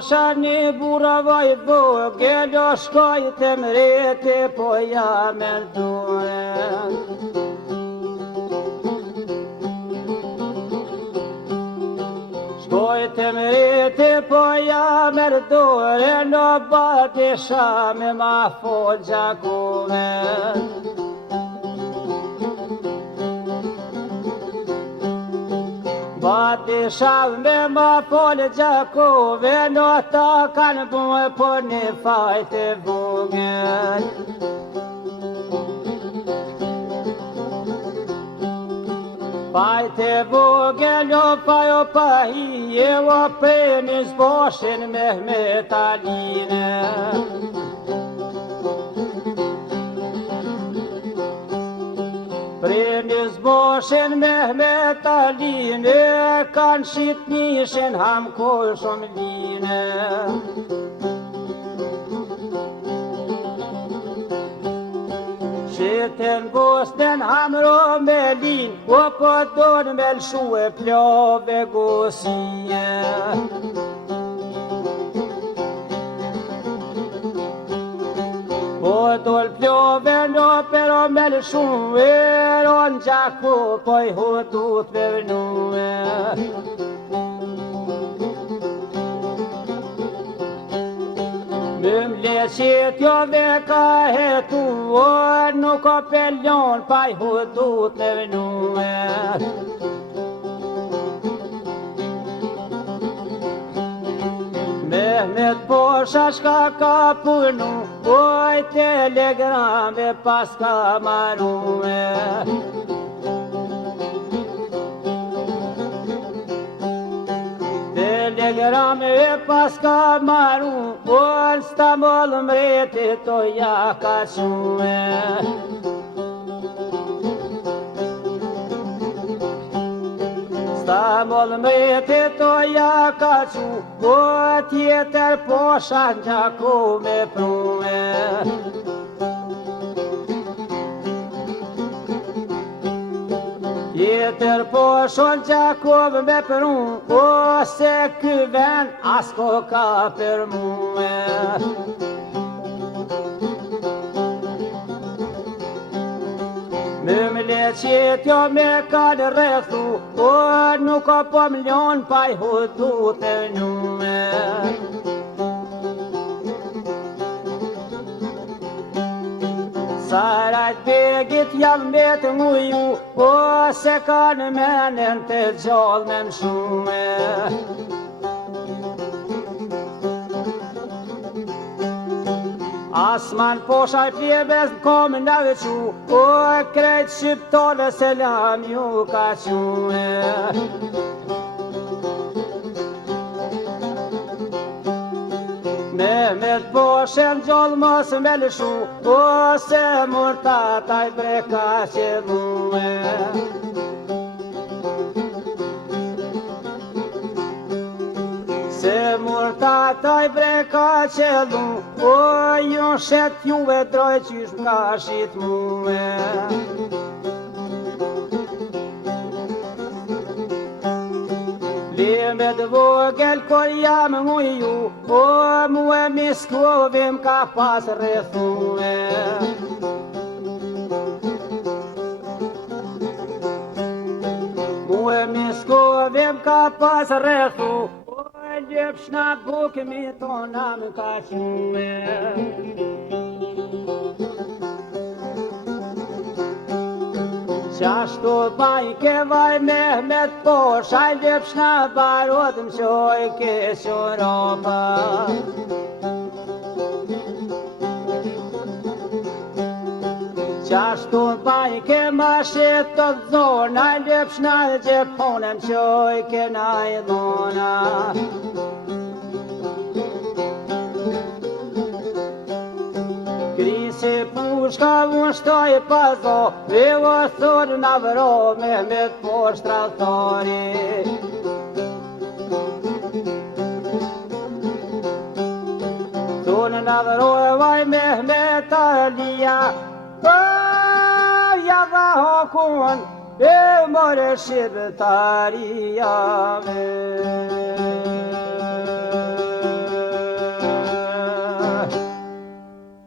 posha një bura vaj vogël, o shkoj të mreti po ja merduen. Shkoj të mreti po ja merduen, o bati shame ma fol gjakuven. Bati shame ma fol gjakuven, o ta kanë bue por një fajt e vogël. Fajt e vogël o pahije, o preni zboshin Mehmet Aline. Preni zboshin Mehmet Aline, kanë shit nishin hamkoj shumë line. Shiten Bosnën hamro me lin, o po dorë me lshu e plove gosie. Po dol plove no pero me lshu e ron gjako po I hudut me vnue. Mëm leqet jo dhe ka hetuar, nuk o pelion pa I hudut me vnue. Mehmet posha shka ka punu, oj telegrame pas ka marue. Telegrame e pas ka maru, o në Stamboll mreti to ja ka que. Stamboll mreti to ja ka qu, o tjetër posha në gjako me prue. Tjetër poshon Gjakov me pru, o se ky vend as ko ka për muë. Mëm leqet jo me kanë rrethu, o nuk o po mlion pa I hudut e nume. Sarajt begit jam me të muju, o se kanë menen të gjallë me mshume. Asman posha I pjebes n'kom në vequ, o krejt shqiptore selam ju ka que. Mehmet poshen gjallë mos me lëshu, o se murtata I breka që muë. Se murtata I breka që lu, o ju shet juve droj qysh m'ka shit muë. Limet vogël kor jam muju, o muë miskovim ka pas rrethue. Muë miskovim ka pas rrethu, o ljepshna bukmi tona më ka que. Qashtu bajke vaj Mehmet posha, ljepshna barot më qoj ke qoropa. Qashtu bajke ma shetë të zona, ljepshna gjepone më qoj ke najdona. Krisi pushka unë shtoj pazo, e o thorë në vro Mehmet poshtra thori. Thunë në vro e vaj Mehmet Alia, o ja dha hokun, e more shqiptaria me.